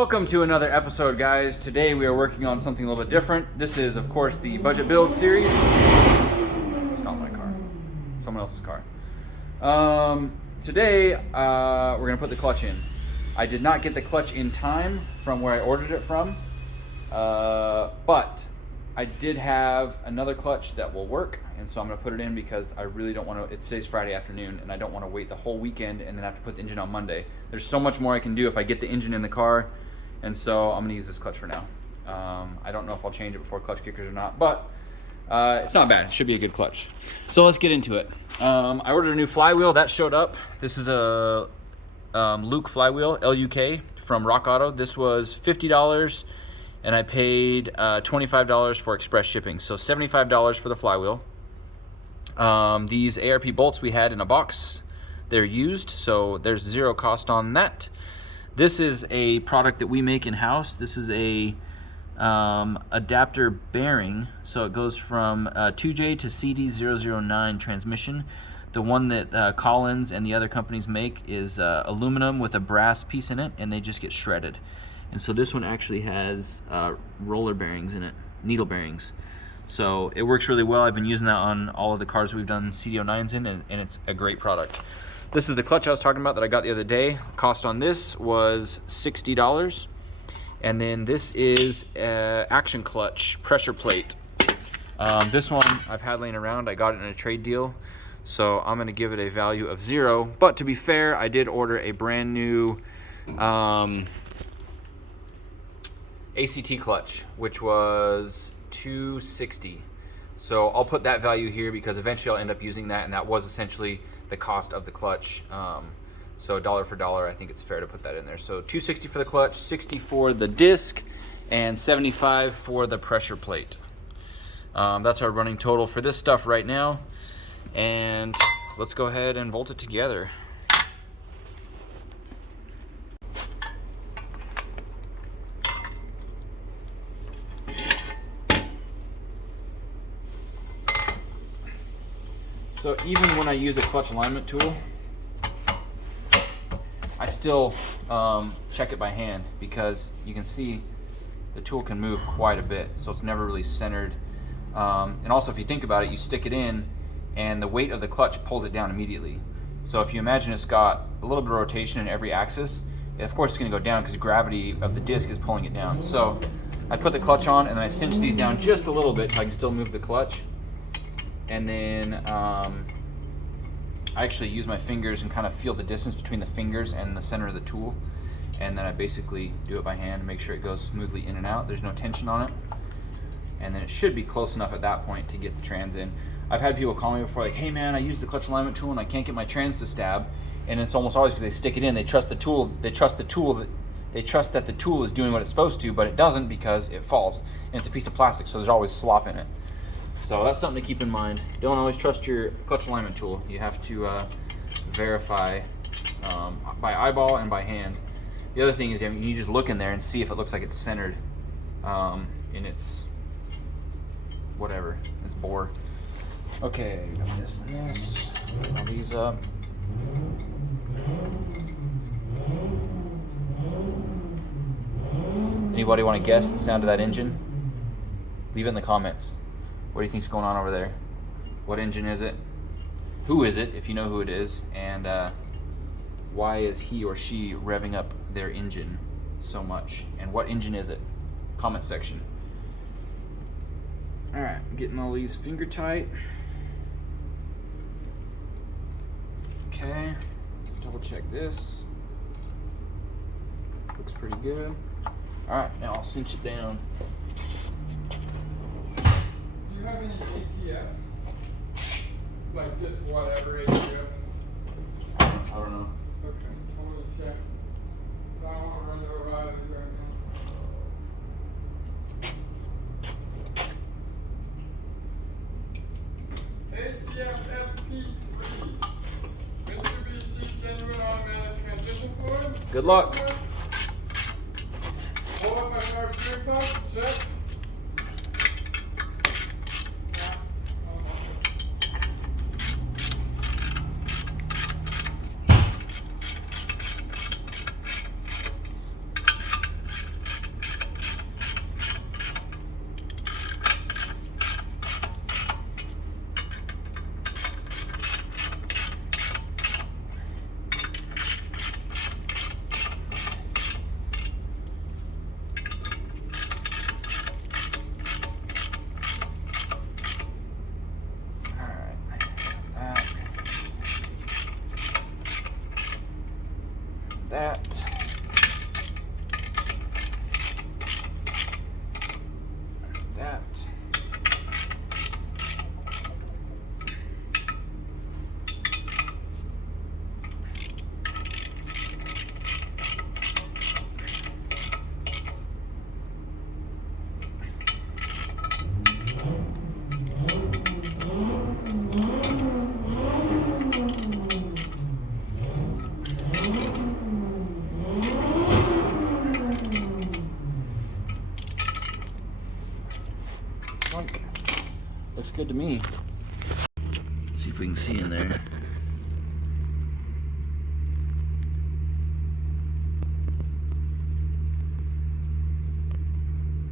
Welcome to another episode, guys. Today we are working on something a little bit different. This is, of course, the budget build series. It's not my car. Someone else's car. Today we're going to put the clutch in. I did not get the clutch in time from where I ordered it from, but I did have another clutch that will work, and so I'm going to put it in because I really don't want to. Today's Friday afternoon, and I don't want to wait the whole weekend and then have to put the engine on Monday. There's so much more I can do if I get the engine in the car, and so I'm going to use this clutch for now. I don't know if I'll change it before clutch kickers or not, but it's not bad. It should be a good clutch. So let's get into it. I ordered a new flywheel. That showed up. This is a Luke flywheel, L-U-K, from Rock Auto. This was $50, and I paid $25 for express shipping. So $75 for the flywheel. These ARP bolts we had in a box. They're used, so there's zero cost on that. This is a product that we make in-house. This is a adapter bearing, so it goes from 2J to CD009 transmission. The one that Collins and the other companies make is aluminum with a brass piece in it, and they just get shredded. And so this one actually has roller bearings in it, needle bearings. So it works really well. I've been using that on all of the cars we've done CD09s in, and it's a great product. This is the clutch I was talking about that I got the other day. Cost on this was $60. And then this is action clutch pressure plate. This one I've had laying around. I got it in a trade deal, so I'm gonna give it a value of 0. But to be fair, I did order a brand new ACT clutch, which was $260. So I'll put that value here because eventually I'll end up using that, and that was essentially the cost of the clutch. So dollar for dollar, I think it's fair to put that in there. So $260 for the clutch, $60 for the disc, and $75 for the pressure plate. That's our running total for this stuff right now. And let's go ahead and bolt it together. So even when I use a clutch alignment tool, I still check it by hand because you can see the tool can move quite a bit, so it's never really centered. And also, if you think about it, you stick it in and the weight of the clutch pulls it down immediately. So if you imagine it's got a little bit of rotation in every axis, of course it's going to go down because gravity of the disc is pulling it down. So I put the clutch on and then I cinch these down just a little bit so I can still move the clutch. And then I actually use my fingers and kind of feel the distance between the fingers and the center of the tool. And then I basically do it by hand to make sure it goes smoothly in and out. There's no tension on it. And then it should be close enough at that point to get the trans in. I've had people call me before like, hey man, I use the clutch alignment tool and I can't get my trans to stab. And it's almost always because they stick it in. They trust the tool. They trust that the tool is doing what it's supposed to, but it doesn't because it falls. And it's a piece of plastic, so there's always slop in it. So that's something to keep in mind. Don't always trust your clutch alignment tool. You have to verify by eyeball and by hand. The other thing is you just look in there and see if it looks like it's centered in its whatever, its bore. Okay, got this and this. All these up. Anybody want to guess the sound of that engine? Leave it in the comments. What do you think's going on over there? What engine is it? Who is it, if you know who it is? And why is he or she revving up their engine so much? And what engine is it? Comment section. All right, getting all these finger tight. Okay, double check this. Looks pretty good. All right, now I'll cinch it down. Do you have any ATF? Like just whatever ATF? I don't know. Okay, totally check. I don't want to run over either right now. ATF SP3. Mitsubishi genuine automatic transmission fluid. Good luck. Hold up my car steering pump, check. that. That. Looks good to me. Let's see if we can see in there.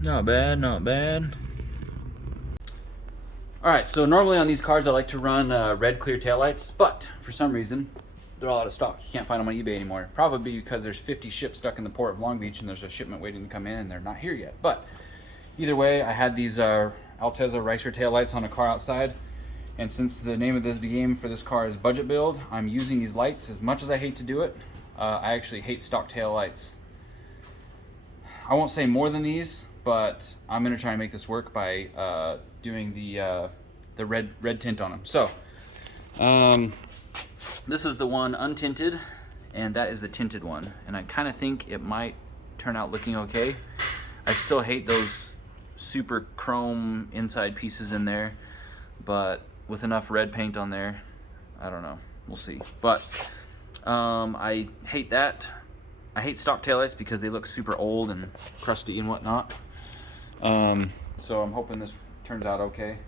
Not bad, not bad. All right, so normally on these cars I like to run red clear taillights, but for some reason they're all out of stock. You can't find them on eBay anymore. Probably because there's 50 ships stuck in the port of Long Beach and there's a shipment waiting to come in and they're not here yet. But either way, I had these Altezza Ricer taillights on a car outside, and since the name of this game for this car is budget build, I'm using these lights. As much as I hate to do it, I actually hate stock tail lights. I won't say more than these, but I'm gonna try and make this work by doing the red tint on them. So this is the one untinted, and that is the tinted one, and I kind of think it might turn out looking okay. I still hate those super chrome inside pieces in there, but with enough red paint on there, I don't know, we'll see. But I hate that. I hate stock taillights because they look super old and crusty and whatnot. So I'm hoping this turns out okay.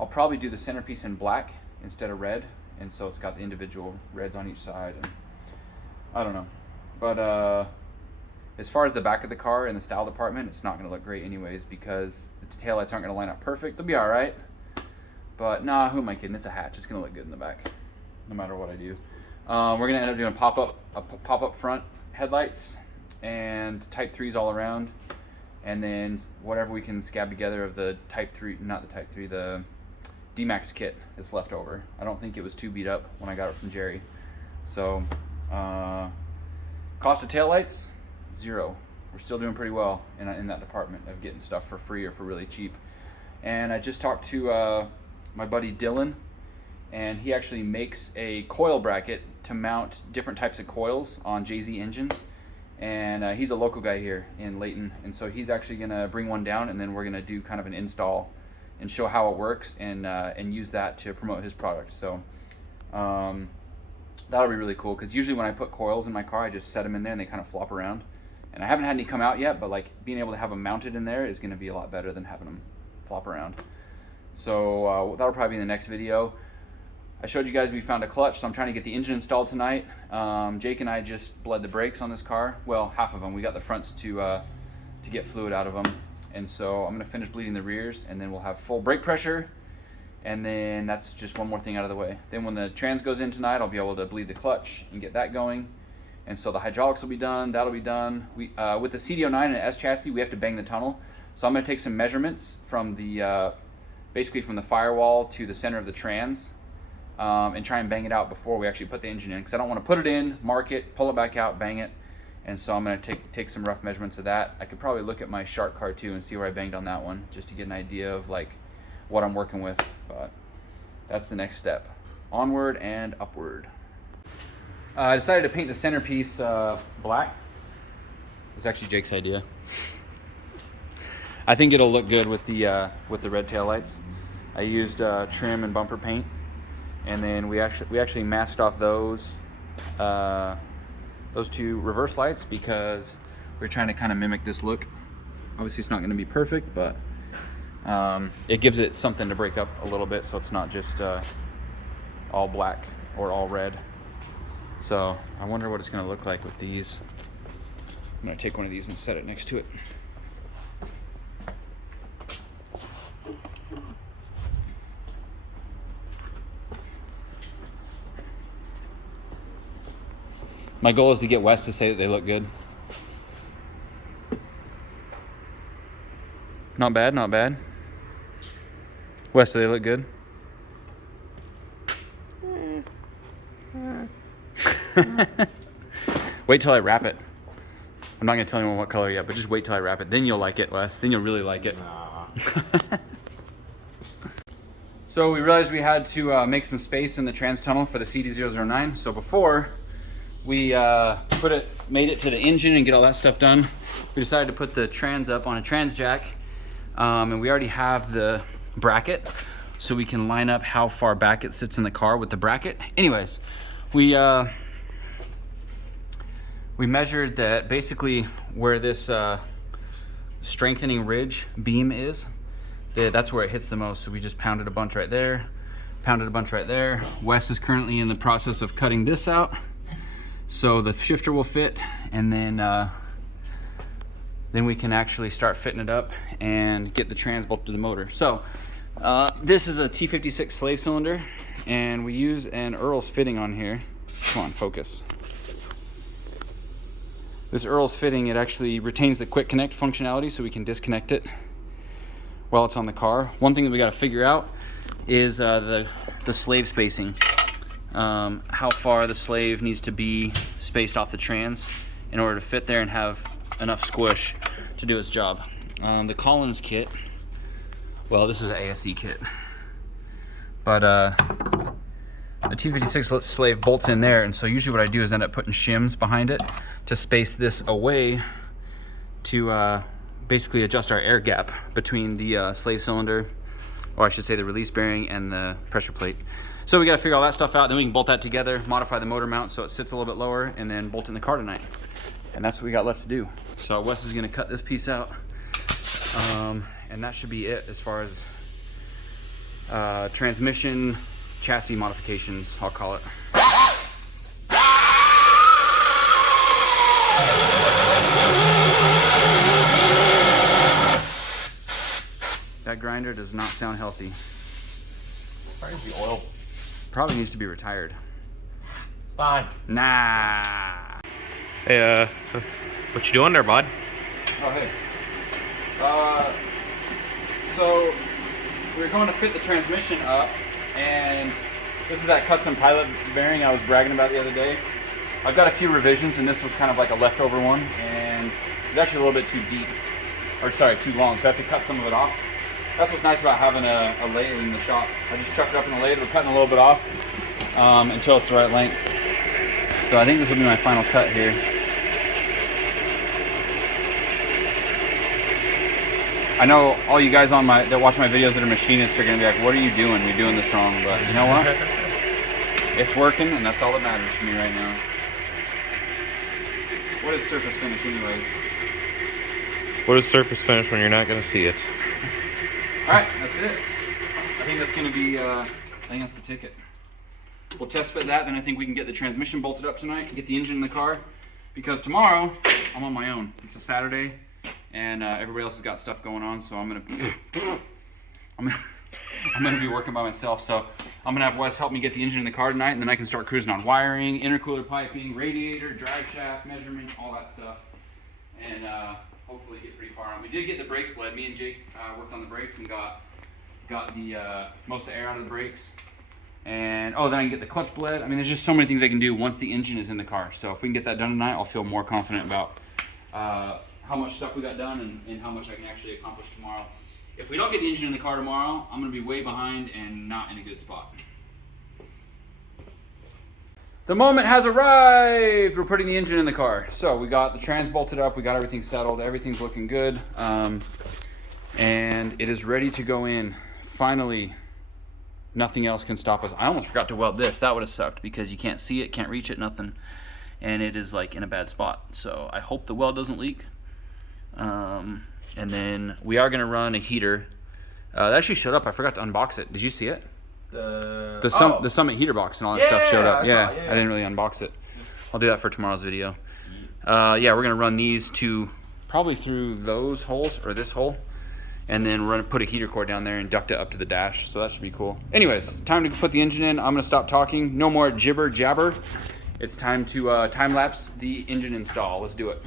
I'll probably do the centerpiece in black instead of red, and so it's got the individual reds on each side, and I don't know. But as far as the back of the car in the style department, it's not going to look great anyways because the taillights aren't going to line up perfect. They'll be all right, but nah, who am I kidding? It's a hatch. It's going to look good in the back, no matter what I do. We're going to end up doing pop-up front headlights and Type 3s all around, and then whatever we can scab together of the Type 3, not the Type 3, the D-Max kit that's left over. I don't think it was too beat up when I got it from Jerry. So, cost of taillights, $0. We're still doing pretty well in that department of getting stuff for free or for really cheap. And I just talked to my buddy Dylan, and he actually makes a coil bracket to mount different types of coils on JZ engines. And he's a local guy here in Layton, and so he's actually gonna bring one down, and then we're gonna do kind of an install and show how it works, and use that to promote his product. So that'll be really cool, because usually when I put coils in my car, I just set them in there and they kind of flop around. And I haven't had any come out yet, but like being able to have them mounted in there is going to be a lot better than having them flop around. So that'll probably be in the next video. I showed you guys we found a clutch, so I'm trying to get the engine installed tonight. Jake and I just bled the brakes on this car. Well, half of them. We got the fronts to get fluid out of them. And so I'm going to finish bleeding the rears, and then we'll have full brake pressure. And then that's just one more thing out of the way. Then when the trans goes in tonight, I'll be able to bleed the clutch and get that going. And so the hydraulics will be done, that'll be done. With the CDO9 and S chassis, we have to bang the tunnel. So I'm gonna take some measurements from the, basically from the firewall to the center of the trans, and try and bang it out before we actually put the engine in. Because I don't wanna put it in, mark it, pull it back out, bang it. And so I'm gonna take some rough measurements of that. I could probably look at my Shark car too and see where I banged on that one, just to get an idea of like what I'm working with. But that's the next step. Onward and upward. I decided to paint the centerpiece black. It was actually Jake's idea. I think it'll look good with the red taillights. I used trim and bumper paint, and then we actually masked off those two reverse lights because we're trying to kind of mimic this look. Obviously, it's not going to be perfect, but it gives it something to break up a little bit, so it's not just all black or all red. So I wonder what it's going to look like with these. I'm going to take one of these and set it next to it. My goal is to get Wes to say that they look good. Not bad, not bad. Wes, do they look good? Wait till I wrap it. I'm not gonna tell anyone what color yet, but just wait till I wrap it. Then you'll like it, Wes. Then you'll really like it. Nah. So we realized we had to make some space in the trans tunnel for the CD009. So before we made it to the engine and get all that stuff done, we decided to put the trans up on a trans jack. And we already have the bracket, so we can line up how far back it sits in the car with the bracket. Anyways, we measured that basically where this strengthening ridge beam is, that's where it hits the most. So we just pounded a bunch right there, pounded a bunch right there. Wes is currently in the process of cutting this out so the shifter will fit, and then we can actually start fitting it up and get the trans bolted to the motor. So this is a T56 slave cylinder, and we use an Earl's fitting on here. Come on, focus. This Earl's fitting, it actually retains the quick connect functionality, so we can disconnect it while it's on the car. One thing that we got to figure out is the slave spacing. How far the slave needs to be spaced off the trans in order to fit there and have enough squish to do its job. The Collins kit, well, this is an ASE kit, but the T56 slave bolts in there, and so usually what I do is end up putting shims behind it to space this away to basically adjust our air gap between the slave cylinder, or I should say the release bearing, and the pressure plate. So we got to figure all that stuff out, then we can bolt that together, modify the motor mount so it sits a little bit lower, and then bolt in the car tonight. And that's what we got left to do. So Wes is gonna cut this piece out, and that should be it as far as transmission chassis modifications, I'll call it. That grinder does not sound healthy. Where's the oil? Probably needs to be retired. It's fine. Nah. Hey, what you doing there, bud? Oh, hey. So we're going to fit the transmission up, and this is that custom pilot bearing I was bragging about the other day. I've got a few revisions, and this was kind of like a leftover one, and it's actually a little bit too deep, or sorry, too long, so I have to cut some of it off. That's what's nice about having a lathe in the shop. I just chuck it up in the lathe, we're cutting a little bit off until it's the right length. So I think this will be my final cut here. I know all you guys that watch my videos that are machinists are gonna be like, what are you doing? You're doing this wrong. But you know what? It's working, and that's all that matters to me right now. What is surface finish anyways? What is surface finish when you're not gonna see it? Alright, that's it. I think that's gonna be, I think that's the ticket. We'll test fit that, then I think we can get the transmission bolted up tonight, get the engine in the car, because tomorrow, I'm on my own. It's a Saturday, and everybody else has got stuff going on, so I'm gonna be working by myself. So I'm gonna have Wes help me get the engine in the car tonight, and then I can start cruising on wiring, intercooler piping, radiator, drive shaft measurement, all that stuff, and hopefully get pretty far on. We did get the brakes bled. Me and Jake worked on the brakes and got the most of the air out of the brakes. And then I can get the clutch bled. I mean, there's just so many things I can do once the engine is in the car. So if we can get that done tonight, I'll feel more confident about how much stuff we got done and how much I can actually accomplish tomorrow. If we don't get the engine in the car tomorrow, I'm gonna be way behind and not in a good spot. The moment has arrived! We're putting the engine in the car. So we got the trans bolted up, we got everything settled, everything's looking good. And it is ready to go in. Finally, nothing else can stop us. I almost forgot to weld this. That would have sucked because you can't see it, can't reach it, nothing. And it is like in a bad spot. So I hope the weld doesn't leak. And then we are gonna run a heater. That actually showed up, I forgot to unbox it. Did you see it? The Summit heater box and all that stuff showed up. I didn't really unbox it. I'll do that for tomorrow's video. Yeah, we're gonna run these probably through those holes or this hole, and then we're gonna put a heater cord down there and duct it up to the dash. So that should be cool. Anyways, time to put the engine in. I'm gonna stop talking. No more jibber jabber. It's time to time lapse the engine install. Let's do it.